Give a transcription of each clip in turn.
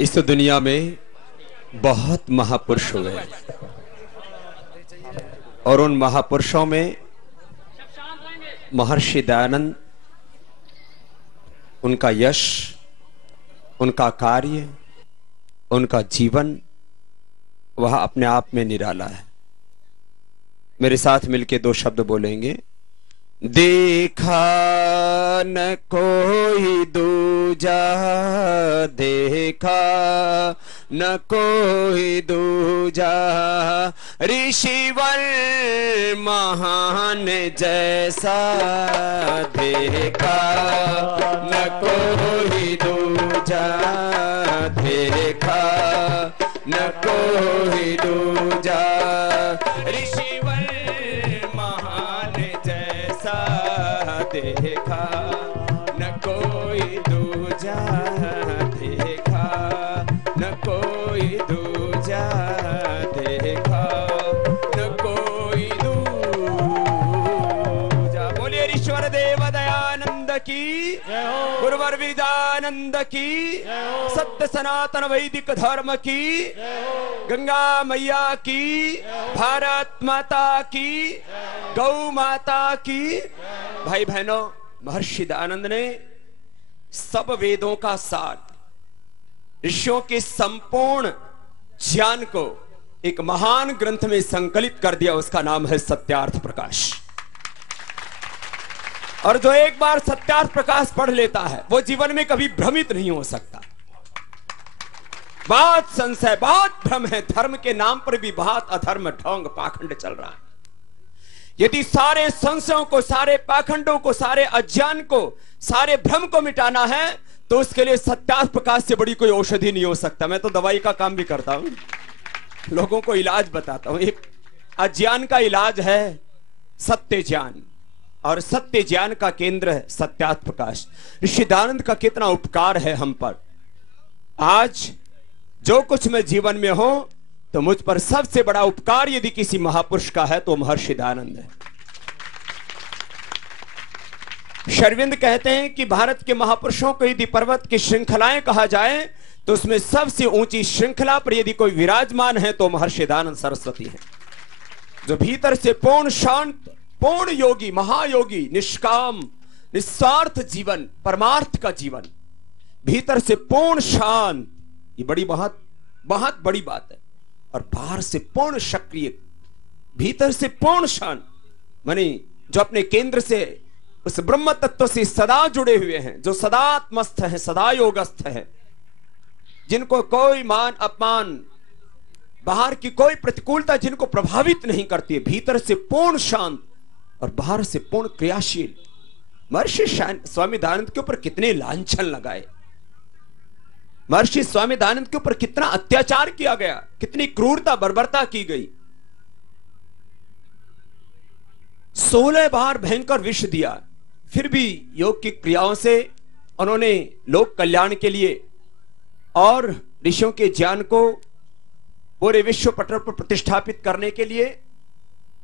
इस दुनिया में बहुत महापुरुष हुए और उन महापुरुषों में महर्षि दयानंद, उनका यश, उनका कार्य, उनका जीवन वह अपने आप में निराला है। मेरे साथ मिलके दो शब्द बोलेंगे। देखा न कोई दूजा, देखा न कोई दूजा, ऋषिवर महान जैसा, देखा न कोई दूजा, देखा न कोई दूजा, ऋषिवर महान जैसा, देखा न कोई दूजा, देखा न कोई दूजा, देखा न कोई दूजा। बोलिए ईश्वर देव दयानंद की, गुरुवर विदानंद की, सत्य सनातन वैदिक धर्म की, गंगा मैया की, भारत माता की, गौ माता की। भाई बहनों, महर्षि दयानंद ने सब वेदों का सार, ऋषियों के संपूर्ण ज्ञान को एक महान ग्रंथ में संकलित कर दिया। उसका नाम है सत्यार्थ प्रकाश। और जो एक बार सत्यार्थ प्रकाश पढ़ लेता है वो जीवन में कभी भ्रमित नहीं हो सकता। बहुत संशय, बहुत भ्रम है, धर्म के नाम पर भी बहुत अधर्म, ढोंग, पाखंड चल रहा है। यदि सारे संशयों को, सारे पाखंडों को, सारे अज्ञान को, सारे भ्रम को मिटाना है तो उसके लिए सत्यार्थ प्रकाश से बड़ी कोई औषधि नहीं हो सकता। मैं तो दवाई का काम भी करता हूं, लोगों को इलाज बताता हूं। एक अज्ञान का इलाज है सत्य ज्ञान, और सत्य ज्ञान का केंद्र है सत्यार्थ प्रकाश। ऋषि दयानंद का कितना उपकार है हम पर। आज जो कुछ मैं जीवन में हूं तो मुझ पर सबसे बड़ा उपकार यदि किसी महापुरुष का है तो महर्षि दयानंद है। श्री अरविंद कहते हैं कि भारत के महापुरुषों को यदि पर्वत की श्रृंखलाएं कहा जाए तो उसमें सबसे ऊंची श्रृंखला पर यदि कोई विराजमान है तो महर्षि दयानंद सरस्वती है, जो भीतर से पूर्ण शांत, पूर्ण योगी, महायोगी, निष्काम, निस्वार्थ जीवन, परमार्थ का जीवन, भीतर से पूर्ण शांत, ये बड़ी बहुत बहुत बड़ी बात है। और बाहर से पूर्ण सक्रिय, भीतर से पूर्ण शांत, माने जो अपने केंद्र से, उस ब्रह्म तत्व से सदा जुड़े हुए हैं, जो सदा आत्मस्थ है, सदा योगस्थ है, जिनको कोई मान अपमान, बाहर की कोई प्रतिकूलता जिनको प्रभावित नहीं करती है, भीतर से पूर्ण शांत और बाहर से पूर्ण क्रियाशील। महर्षि स्वामी दयानंद के ऊपर कितने लांछन लगाए, महर्षि स्वामी दयानंद के ऊपर कितना अत्याचार किया गया, कितनी क्रूरता, बर्बरता की गई। 16 बार भयंकर विष दिया, फिर भी योग की क्रियाओं से उन्होंने लोक कल्याण के लिए और ऋषियों के ज्ञान को पूरे विश्व पटल पर प्रतिष्ठापित करने के लिए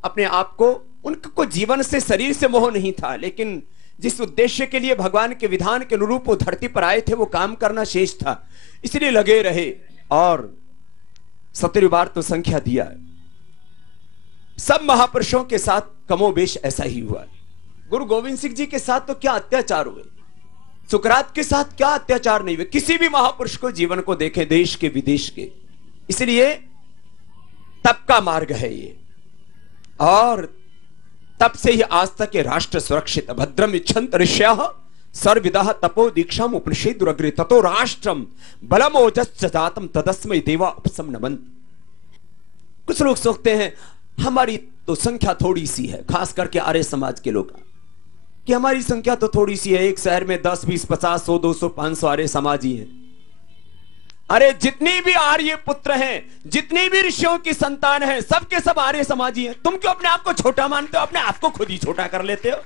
अपने आप को, उनको जीवन से, शरीर से मोह नहीं था, लेकिन जिस उद्देश्य के लिए भगवान के विधान के अनुरूप वो धरती पर आए थे वो काम करना शेष था, इसलिए लगे रहे और 17 बार तो संख्या दिया। सब महापुरुषों के साथ कमोबेश ऐसा ही हुआ। गुरु गोविंद सिंह जी के साथ तो क्या अत्याचार हुए, सुकरात के साथ क्या अत्याचार नहीं हुए। किसी भी महापुरुष को जीवन को देखें, देश के विदेश के, इसलिए तप का मार्ग है ये, और तब से ही आज तक ये राष्ट्र सुरक्षित। भद्रम इच्छन्त ऋष्याः सर्वविदः तपो दीक्षाम उपनिषेदुरग्रे ततो राष्ट्रम बलम ओजस्स जातम तदस्मै देवा उपसमनमन्ति। कुछ लोग सोचते हैं हमारी तो संख्या थोड़ी सी है, खास करके आर्य समाज के लोग, कि हमारी संख्या तो थोड़ी सी है, एक शहर में 10, 20, 50, 100, 200, 500 आर्य समाजी हैं। अरे जितनी भी आर्य पुत्र हैं, जितनी भी ऋषियों की संतान हैं, सबके सब आर्य समाजी हैं। तुम क्यों अपने आप को छोटा मानते हो, अपने आप को खुद ही छोटा कर लेते हो।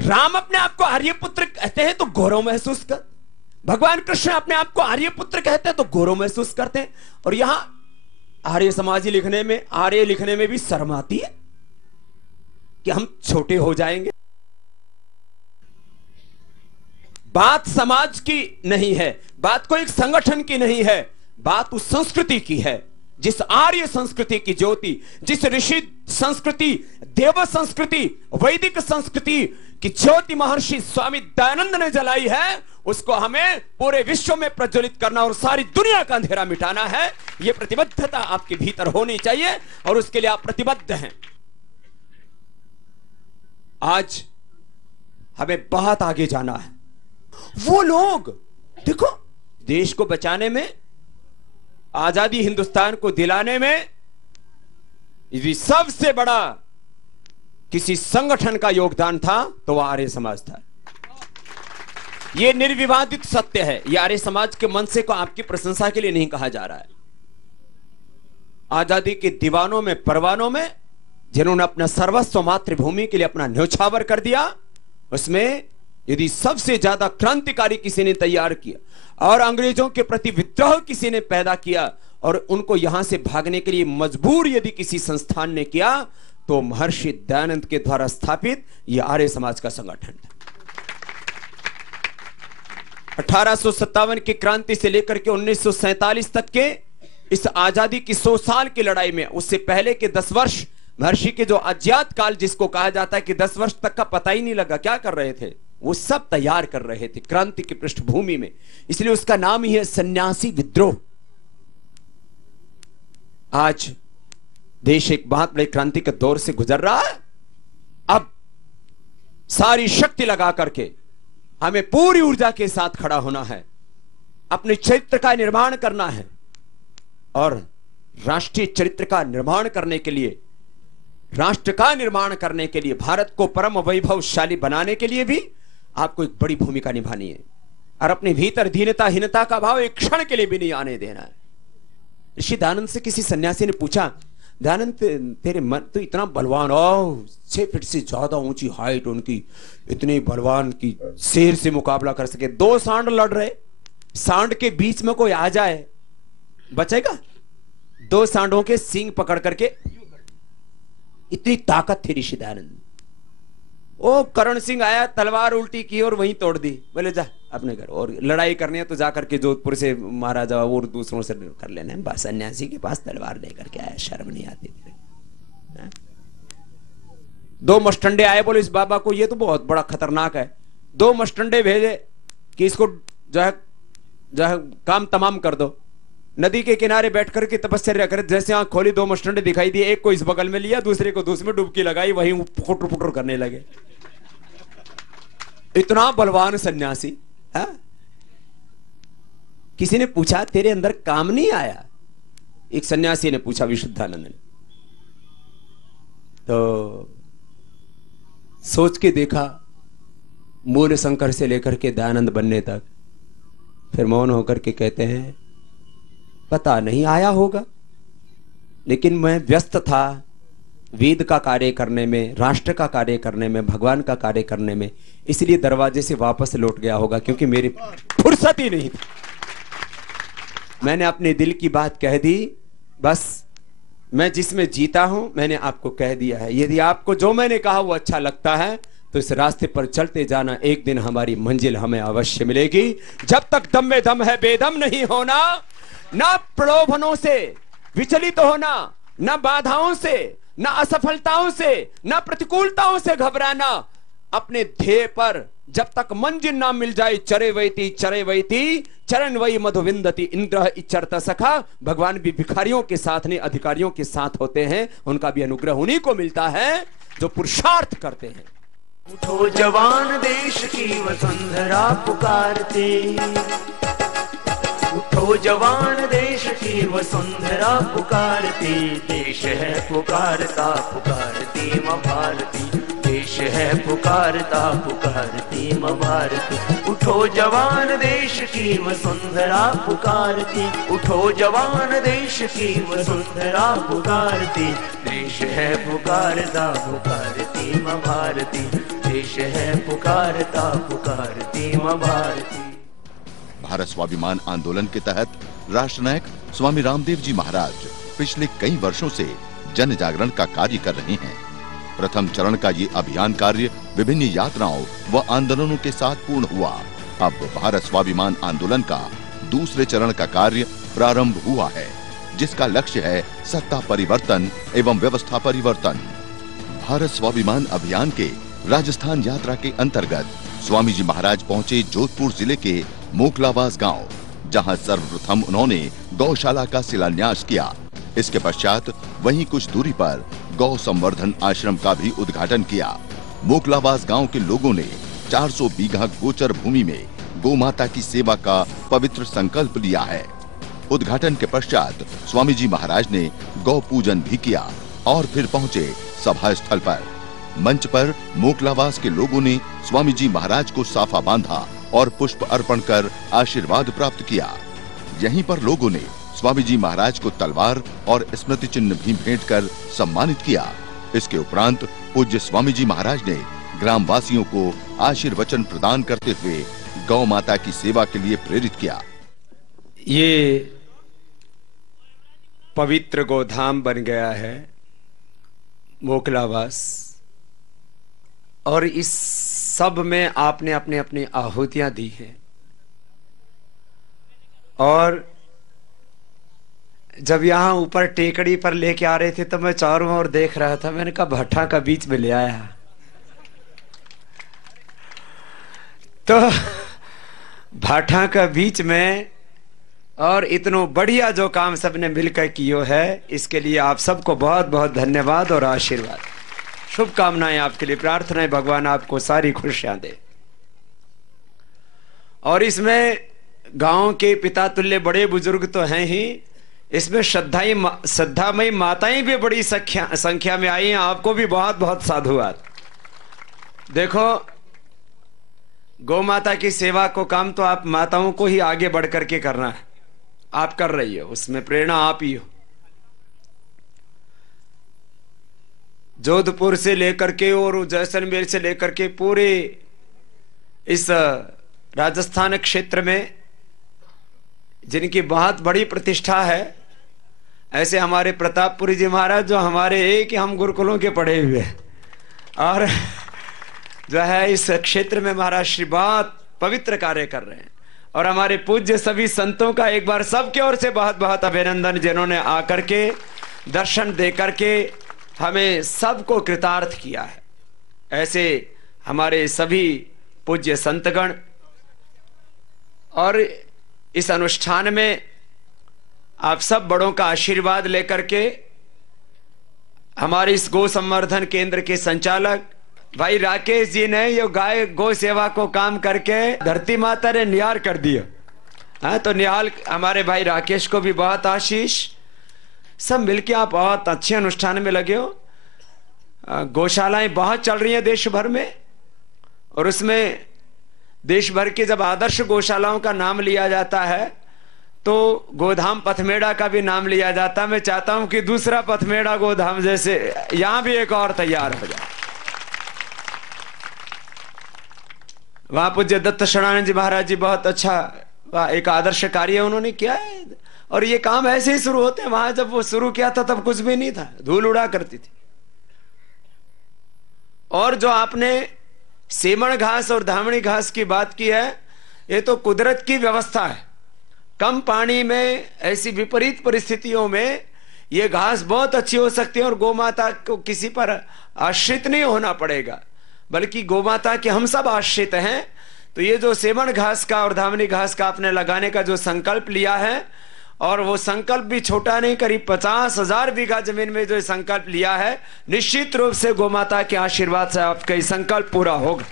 राम अपने आप को आर्य पुत्र कहते हैं तो गौरव महसूस कर, भगवान कृष्ण अपने आप को आर्य पुत्र कहते हैं तो गौरव महसूस करते हैं। और यहां आर्य समाजी लिखने में, आर्य लिखने में भी शर्म आती है कि हम छोटे हो जाएंगे। बात समाज की नहीं है, बात कोई एक संगठन की नहीं है, बात उस संस्कृति की है जिस आर्य संस्कृति की ज्योति, जिस ऋषि संस्कृति, देव संस्कृति, वैदिक संस्कृति की ज्योति महर्षि स्वामी दयानंद ने जलाई है, उसको हमें पूरे विश्व में प्रज्वलित करना और सारी दुनिया का अंधेरा मिटाना है। यह प्रतिबद्धता आपके भीतर होनी चाहिए और उसके लिए आप प्रतिबद्ध हैं। आज हमें बहुत आगे जाना है। वो लोग देखो, देश को बचाने में, आजादी हिंदुस्तान को दिलाने में यदि सबसे बड़ा किसी संगठन का योगदान था तो वह आर्य समाज था। यह निर्विवादित सत्य है। यह आर्य समाज के मनसे को आपकी प्रशंसा के लिए नहीं कहा जा रहा है। आजादी के दीवानों में, परवानों में, जिन्होंने अपना सर्वस्व मातृभूमि के लिए अपना न्योछावर कर दिया, उसमें यदि सबसे ज्यादा क्रांतिकारी किसी ने तैयार किया और अंग्रेजों के प्रति विद्रोह किसी ने पैदा किया और उनको यहां से भागने के लिए मजबूर यदि किसी संस्थान ने किया, तो महर्षि दयानंद के द्वारा स्थापित यह आर्य समाज का संगठन था। 1857 की क्रांति से लेकर के 1947 तक के इस आजादी की 100 साल की लड़ाई में, उससे पहले के 10 वर्ष महर्षि के जो अज्ञात काल जिसको कहा जाता है कि 10 वर्ष तक का पता ही नहीं लगा क्या कर रहे थे, वो सब तैयार कर रहे थे क्रांति की पृष्ठभूमि में। इसलिए उसका नाम ही है सन्यासी विद्रोह। आज देश एक बहुत बड़े क्रांति के दौर से गुजर रहा है। अब सारी शक्ति लगा करके हमें पूरी ऊर्जा के साथ खड़ा होना है, अपने चरित्र का निर्माण करना है और राष्ट्रीय चरित्र का निर्माण करने के लिए, राष्ट्र का निर्माण करने के लिए, भारत को परम वैभवशाली बनाने के लिए भी आपको एक बड़ी भूमिका निभानी है और अपने भीतर दीनता हीनता का भाव एक क्षण के लिए भी नहीं आने देना है। ऋषि दयानंद से किसी सन्यासी ने पूछा, दयानंद तेरे मन तो इतना बलवान, 6 फीट से ज्यादा ऊंची हाइट उनकी, इतने बलवान की शेर से मुकाबला कर सके। 2 सांड लड़ रहे, सांड के बीच में कोई आ जाए बचेगा? 2 सांडों के सींग पकड़ करके, इतनी ताकत थी ऋषि दयानंद। ओ करण सिंह आया, तलवार उल्टी की और वहीं तोड़ दी। बोले जा अपने घर, और लड़ाई करनी है तो जाकर के जोधपुर से महाराजा और दूसरों से कर लेना है। बस सन्यासी के पास तलवार लेकर के आया, शर्म नहीं आती थी। 2 मस्टंडे आए, बोले इस बाबा को ये तो बहुत बड़ा खतरनाक है। 2 मस्टंडे भेजे कि इसको जो है काम तमाम कर दो। नदी के किनारे बैठ करके तपस्या कर, जैसे आंख खोली 2 मस्टंडे दिखाई दिए, एक को इस बगल में लिया, दूसरे को दूसरे में डुबकी लगाई, वहीं फुटर फुटर करने लगे। इतना बलवान सन्यासी। किसी ने पूछा तेरे अंदर काम नहीं आया? एक सन्यासी ने पूछा विशुद्धानंद ने। तो सोच के देखा, मूल शंकर से लेकर के दयानंद बनने तक, फिर मौन होकर के कहते हैं पता नहीं आया होगा, लेकिन मैं व्यस्त था वेद का कार्य करने में, राष्ट्र का कार्य करने में, भगवान का कार्य करने में, इसलिए दरवाजे से वापस लौट गया होगा, क्योंकि मेरी फुर्सत ही नहीं थी। मैंने अपने दिल की बात कह दी, बस मैं जिसमें जीता हूं मैंने आपको कह दिया है। यदि आपको जो मैंने कहा वो अच्छा लगता है तो इस रास्ते पर चलते जाना, एक दिन हमारी मंजिल हमें अवश्य मिलेगी। जब तक दम में दम है, बेदम नहीं होना, ना प्रलोभनों से विचलित होना, ना बाधाओं से, ना असफलताओं से, ना प्रतिकूलताओं से घबराना। अपने ध्येय पर जब तक मंजिल ना मिल जाए, चरे वैती चरण वही मधुविंदती इंद्र इच्चरत सखा। भगवान भी भिखारियों के साथ नहीं, अधिकारियों के साथ होते हैं। उनका भी अनुग्रह उन्हीं को मिलता है जो पुरुषार्थ करते हैं। उठो जवान, देश की वसुंधरा पुकारते, उठो जवान, देश की वसुंधरा पुकारती। देश है पुकारता पुकारती मां भारती, देश है पुकारता पुकारती मां भारती। उठो जवान, देश की वसुंधरा पुकारती, उठो जवान, देश की वसुंधरा पुकारती। देश है पुकारता पुकारती मां भारती, देश है पुकारता पुकारती मां भारती। भारत स्वाभिमान आंदोलन के तहत राष्ट्र नायक स्वामी रामदेव जी महाराज पिछले कई वर्षों से जन जागरण का कार्य कर रहे हैं। प्रथम चरण का ये अभियान कार्य विभिन्न यात्राओं व आंदोलनों के साथ पूर्ण हुआ। अब भारत स्वाभिमान आंदोलन का दूसरे चरण का कार्य प्रारंभ हुआ है, जिसका लक्ष्य है सत्ता परिवर्तन एवं व्यवस्था परिवर्तन। भारत स्वाभिमान अभियान के राजस्थान यात्रा के अंतर्गत स्वामी जी महाराज पहुंचे जोधपुर जिले के मोखलाबाज गांव, जहां सर्वप्रथम उन्होंने गौशाला का शिलान्यास किया। इसके पश्चात वहीं कुछ दूरी पर गौ संवर्धन आश्रम का भी उद्घाटन किया। मोखलाबाज गांव के लोगों ने 400 बीघा गोचर भूमि में गौ माता की सेवा का पवित्र संकल्प लिया है। उद्घाटन के पश्चात स्वामी जी महाराज ने गौ पूजन भी किया और फिर पहुंचे सभा स्थल पर। मंच पर मोखलाबाज के लोगों ने स्वामी जी महाराज को साफा बांधा और पुष्प अर्पण कर आशीर्वाद प्राप्त किया। यहीं पर लोगों ने स्वामी जी महाराज को तलवार और स्मृति चिन्ह भी भेंट कर सम्मानित किया। इसके उपरांत पूज्य स्वामी जी महाराज ने ग्रामवासियों को आशीर्वचन प्रदान करते हुए गौ माता की सेवा के लिए प्रेरित किया। ये पवित्र गोधाम बन गया है मोखलाबाज, और इस सब में आपने अपने अपनी आहुतियां दी हैं। और जब यहां ऊपर टेकड़ी पर लेके आ रहे थे तो मैं चारों ओर देख रहा था, मैंने कहा भट्ठा का बीच में ले आया। तो भाठा का बीच में और इतनो बढ़िया जो काम सबने मिलकर कियो है, इसके लिए आप सबको बहुत बहुत धन्यवाद और आशीर्वाद, शुभकामनाएं आपके लिए, प्रार्थनाएं भगवान आपको सारी खुशियां दे। और इसमें गांव के पिता तुल्य बड़े बुजुर्ग तो हैं ही, इसमें श्रद्धामयी माताएं भी बड़ी संख्या में आई हैं। आपको भी बहुत बहुत साधुवाद। देखो, गौ माता की सेवा को काम तो आप माताओं को ही आगे बढ़ करके करना है, आप कर रही हो, उसमें प्रेरणा आप ही हो। जोधपुर से लेकर के और जैसलमेर से लेकर के पूरे इस राजस्थान क्षेत्र में जिनकी बहुत बड़ी प्रतिष्ठा है, ऐसे हमारे प्रतापपुरी जी महाराज जो हमारे एक ही हम गुरुकुलों के पढ़े हुए हैं, और जो है इस क्षेत्र में महाराज श्री बहुत पवित्र कार्य कर रहे हैं। और हमारे पूज्य सभी संतों का एक बार सबके ओर से बहुत बहुत अभिनंदन, जिन्होंने आकर के दर्शन दे करके हमें सबको कृतार्थ किया है। ऐसे हमारे सभी पूज्य संतगण। और इस अनुष्ठान में आप सब बड़ों का आशीर्वाद लेकर के हमारे इस गौ संवर्धन केंद्र के संचालक भाई राकेश जी ने ये गाय गौ सेवा को काम करके धरती माता ने निहाल कर दिया। हाँ, तो निहाल हमारे भाई राकेश को भी बहुत आशीष। सब मिलके आप बहुत अच्छे अनुष्ठान में लगे हो। गौशालाएं बहुत चल रही हैं देश भर में, और उसमें देश भर के जब आदर्श गौशालाओं का नाम लिया जाता है तो गोधाम पथमेड़ा का भी नाम लिया जाता है। मैं चाहता हूं कि दूसरा पथमेड़ा गोधाम जैसे यहां भी एक और तैयार हो जाए। वहां पूज्य दत्त शरणानंद जी महाराज जी बहुत अच्छा एक आदर्श कार्य उन्होंने किया है, और ये काम ऐसे ही शुरू होते हैं। वहां जब वो शुरू किया था तब कुछ भी नहीं था, धूल उड़ा करती थी। और जो आपने सेमण घास और धामणी घास की बात की है, ये तो कुदरत की व्यवस्था है। कम पानी में ऐसी विपरीत परिस्थितियों में ये घास बहुत अच्छी हो सकती है, और गौमाता को किसी पर आश्रित नहीं होना पड़ेगा, बल्कि गौमाता के हम सब आश्रित हैं। तो ये जो सेमण घास का और धामनी घास का आपने लगाने का जो संकल्प लिया है, और वो संकल्प भी छोटा नहीं, करीब 50,000 बीघा जमीन में जो संकल्प लिया है, निश्चित रूप से गौमाता के आशीर्वाद से आपका संकल्प पूरा होगा।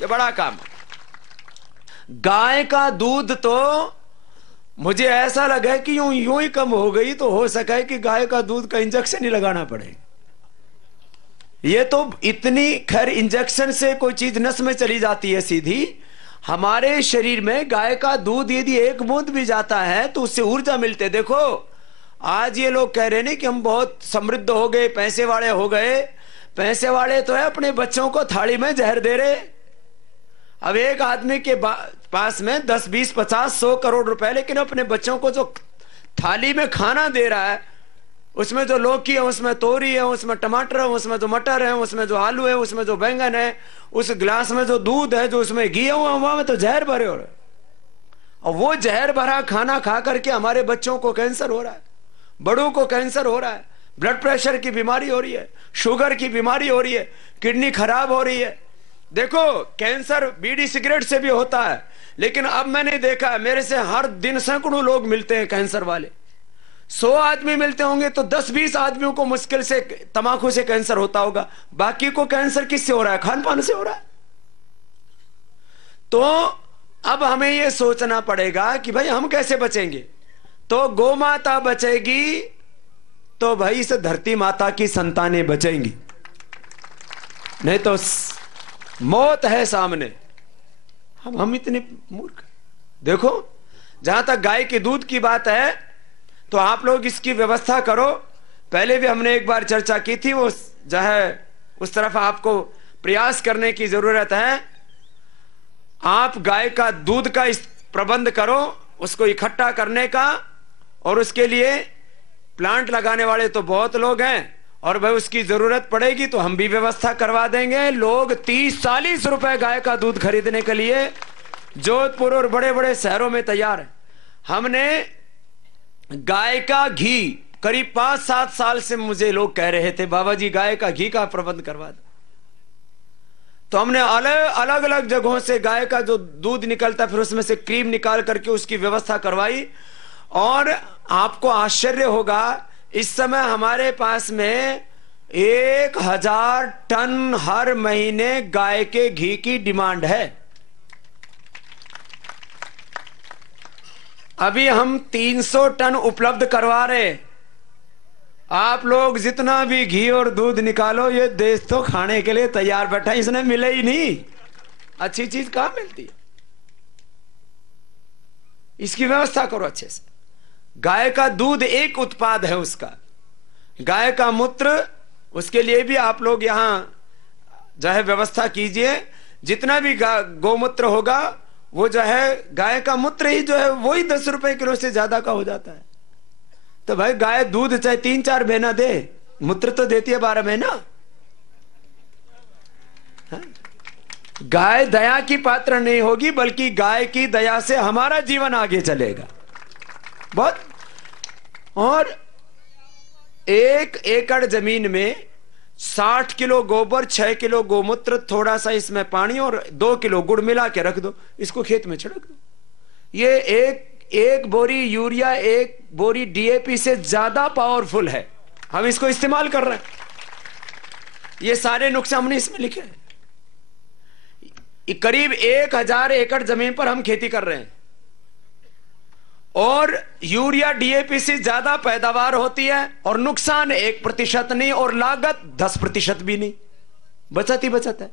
ये बड़ा काम है। गाय का दूध तो मुझे ऐसा लगा कि यूं ही कम हो गई, तो हो सका है कि गाय का दूध का इंजेक्शन ही लगाना पड़े। ये तो इतनी, खैर इंजेक्शन से कोई चीज नस में चली जाती है सीधी। हमारे शरीर में गाय का दूध यदि एक बूंद भी जाता है तो उससे ऊर्जा मिलते। देखो, आज ये लोग कह रहे हैं कि हम बहुत समृद्ध हो गए, पैसे वाले हो गए। पैसे वाले तो है, अपने बच्चों को थाली में जहर दे रहे। अब एक आदमी के पास में 10, 20, 50, 100 करोड़ रुपए, लेकिन अपने बच्चों को जो थाली में खाना दे रहा है उसमें जो लौकी है, उसमें तोरी है, उसमें टमाटर है, उसमें जो मटर है, उसमें जो आलू है, उसमें जो बैंगन है, उस गिलास में जो दूध है, जो उसमें घी है, वहां में तो जहर भरे हो रहे। और वो जहर भरा खाना खा करके हमारे बच्चों को कैंसर हो रहा है, बड़ों को कैंसर हो रहा है, ब्लड प्रेशर की बीमारी हो रही है, शुगर की बीमारी हो रही है, किडनी खराब हो रही है। देखो, कैंसर बीड़ी सिगरेट से भी होता है, लेकिन अब मैंने देखा है, मेरे से हर दिन सैकड़ों लोग मिलते हैं कैंसर वाले। 100 आदमी मिलते होंगे तो 10-20 आदमियों को मुश्किल से तंबाकू से कैंसर होता होगा। बाकी को कैंसर किससे हो रहा है? खान पान से हो रहा है। तो अब हमें यह सोचना पड़ेगा कि भाई हम कैसे बचेंगे। तो गौ माता बचेगी तो भाई इस धरती माता की संतानें बचेंगी, नहीं तो मौत है सामने। हम इतने मूर्ख। देखो, जहां तक गाय के दूध की बात है तो आप लोग इसकी व्यवस्था करो। पहले भी हमने एक बार चर्चा की थी, वो जो है उस तरफ आपको प्रयास करने की जरूरत है। आप गाय का दूध का इस प्रबंध करो, उसको इकट्ठा करने का, और उसके लिए प्लांट लगाने वाले तो बहुत लोग हैं, और भाई उसकी जरूरत पड़ेगी तो हम भी व्यवस्था करवा देंगे। लोग 30-40 रुपए गाय का दूध खरीदने के लिए जोधपुर और बड़े बड़े शहरों में तैयार है। हमने गाय का घी करीब 5-7 साल से मुझे लोग कह रहे थे, बाबा जी गाय का घी का प्रबंध करवा दो। तो हमने अलग अलग जगहों से गाय का जो दूध निकलता है, फिर उसमें से क्रीम निकाल करके उसकी व्यवस्था करवाई। और आपको आश्चर्य होगा, इस समय हमारे पास में 1000 टन हर महीने गाय के घी की डिमांड है। अभी हम 300 टन उपलब्ध करवा रहे। आप लोग जितना भी घी और दूध निकालो, ये देश तो खाने के लिए तैयार बैठा है, इसने मिले ही नहीं। अच्छी चीज कहां मिलती है? इसकी व्यवस्था करो अच्छे से। गाय का दूध एक उत्पाद है उसका, गाय का मूत्र, उसके लिए भी आप लोग यहां जो है व्यवस्था कीजिए। जितना भी गौमूत्र होगा वो जो है, गाय का मूत्र ही जो है वही 10 रुपए किलो से ज्यादा का हो जाता है। तो भाई गाय दूध चाहे 3-4 महीना दे, मूत्र तो देती है 12 महीना। गाय दया की पात्र नहीं होगी, बल्कि गाय की दया से हमारा जीवन आगे चलेगा बहुत। और 1 एकड़ जमीन में 60 किलो गोबर, 6 किलो गोमूत्र, थोड़ा सा इसमें पानी और 2 किलो गुड़ मिला के रख दो, इसको खेत में छिड़क दो। ये एक बोरी यूरिया, 1 बोरी डीएपी से ज्यादा पावरफुल है। हम इसको इस्तेमाल कर रहे हैं। ये सारे नुस्खे हमने इसमें लिखे हैं। करीब 1000 एकड़ जमीन पर हम खेती कर रहे हैं, और यूरिया डीएपी से ज्यादा पैदावार होती है, और नुकसान 1% नहीं, और लागत 10% भी नहीं, बचत ही बचत है।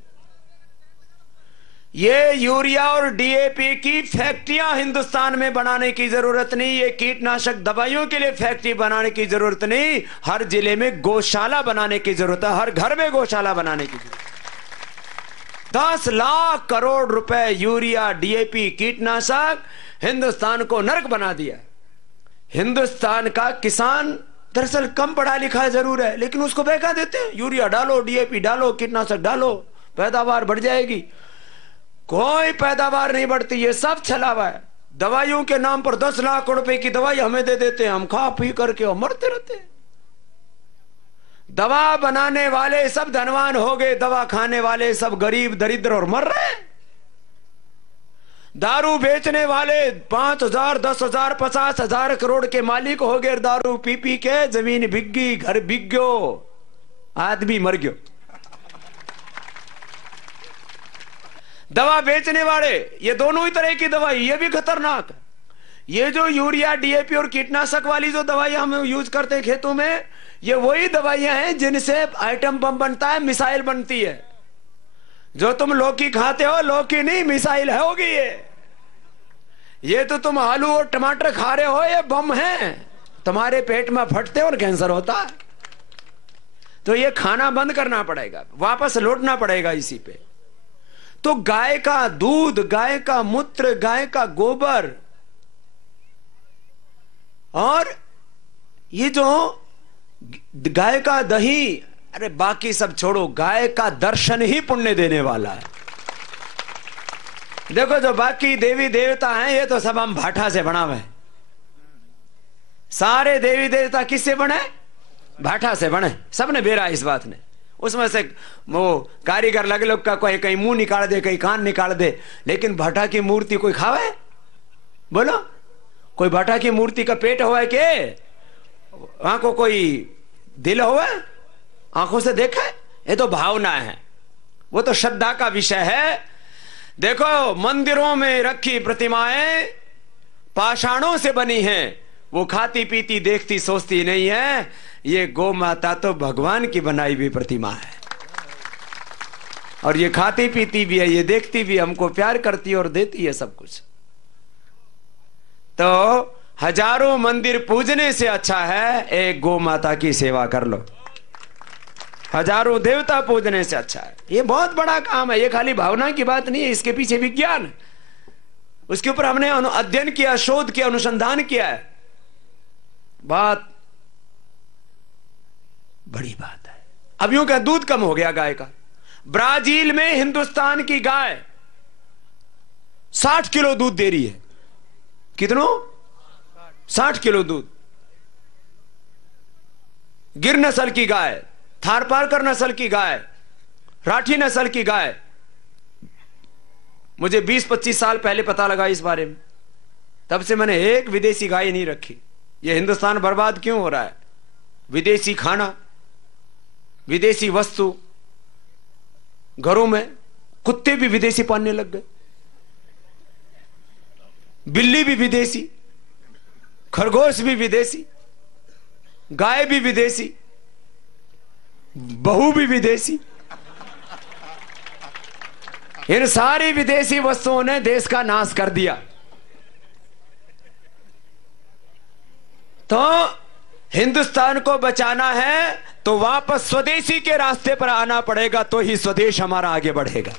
ये यूरिया और डीएपी की फैक्ट्रियां हिंदुस्तान में बनाने की जरूरत नहीं, ये कीटनाशक दवाइयों के लिए फैक्ट्री बनाने की जरूरत नहीं, हर जिले में गौशाला बनाने की जरूरत है, हर घर में गौशाला बनाने की जरूरत है। 10 लाख करोड़ रुपए यूरिया डीएपी कीटनाशक हिंदुस्तान को नरक बना दिया। हिंदुस्तान का किसान दरअसल कम पढ़ा लिखा जरूर है, लेकिन उसको बहका देते हैं, यूरिया डालो, डीएपी डालो, कीटनाशक डालो, पैदावार बढ़ जाएगी। कोई पैदावार नहीं बढ़ती, ये सब छला हुआ है। दवाइयों के नाम पर 10 लाख रुपए की दवाई हमें दे देते हैं, हम खा पी करके और मरते रहते हैं। दवा बनाने वाले सब धनवान हो गए, दवा खाने वाले सब गरीब दरिद्र और मर रहे हैं। दारू बेचने वाले 5,000, 10,000, 50,000 करोड़ के मालिक हो गए, दारू पी पी के जमीन बिक गई, घर बिक गयो, आदमी मर गयो। दवा बेचने वाले, ये दोनों ही तरह की दवाई, ये भी खतरनाक है। ये जो यूरिया डीएपी और कीटनाशक वाली जो दवाइयां हम यूज करते हैं खेतों में, ये वही दवाइयां हैं जिनसे आइटम बम बनता है, मिसाइल बनती है। जो तुम लौकी खाते हो, लौकी नहीं मिसाइल है होगी ये तो तुम आलू और टमाटर खा रहे हो, ये बम है, तुम्हारे पेट में फटते और कैंसर होता है। तो ये खाना बंद करना पड़ेगा, वापस लौटना पड़ेगा इसी पे। तो गाय का दूध, गाय का मूत्र, गाय का गोबर, और ये जो गाय का दही, अरे बाकी सब छोड़ो, गाय का दर्शन ही पुण्य देने वाला है। देखो जो बाकी देवी देवता हैं ये तो सब हम भाठा से बना हुए, सारे देवी देवता किससे बने? भाठा से बने। सबने बेरा इस बात ने। उसमें से वो कारीगर लगे लोग का कोई कहीं मुंह निकाल दे, कहीं कान निकाल दे, लेकिन भाठा की मूर्ति कोई खावे? बोलो, कोई भाठा की मूर्ति का पेट हुआ है के? आंखों कोई दिल हुआ? आंखों से देखा? ये तो भावना है, वो तो श्रद्धा का विषय है। देखो मंदिरों में रखी प्रतिमाएं पाषाणों से बनी हैं, वो खाती पीती देखती सोचती नहीं है। ये गौ माता तो भगवान की बनाई हुई प्रतिमा है, और ये खाती पीती भी है, ये देखती भी, हमको प्यार करती है और देती है सब कुछ। तो हजारों मंदिर पूजने से अच्छा है एक गौ माता की सेवा कर लो, हजारों देवता पूजने से अच्छा है। ये बहुत बड़ा काम है, ये खाली भावना की बात नहीं है, इसके पीछे विज्ञान, उसके ऊपर हमने अध्ययन किया, शोध किया, अनुसंधान किया है। बात बड़ी बात है। अब यूं का दूध कम हो गया गाय का। ब्राजील में हिंदुस्तान की गाय 60 किलो दूध दे रही है। कितनों? 60 किलो दूध। गिर नस्ल की गाय, थारपारकर नस्ल की गाय, राठी नस्ल की गाय, मुझे 20-25 साल पहले पता लगा इस बारे में, तब से मैंने एक विदेशी गाय नहीं रखी। ये हिंदुस्तान बर्बाद क्यों हो रहा है? विदेशी खाना, विदेशी वस्तु, घरों में कुत्ते भी विदेशी पालने लग गए, बिल्ली भी विदेशी, खरगोश भी विदेशी, गाय भी विदेशी, बहू भी विदेशी। इन सारी विदेशी वस्तुओं ने देश का नाश कर दिया। तो हिंदुस्तान को बचाना है तो वापस स्वदेशी के रास्ते पर आना पड़ेगा, तो ही स्वदेश हमारा आगे बढ़ेगा।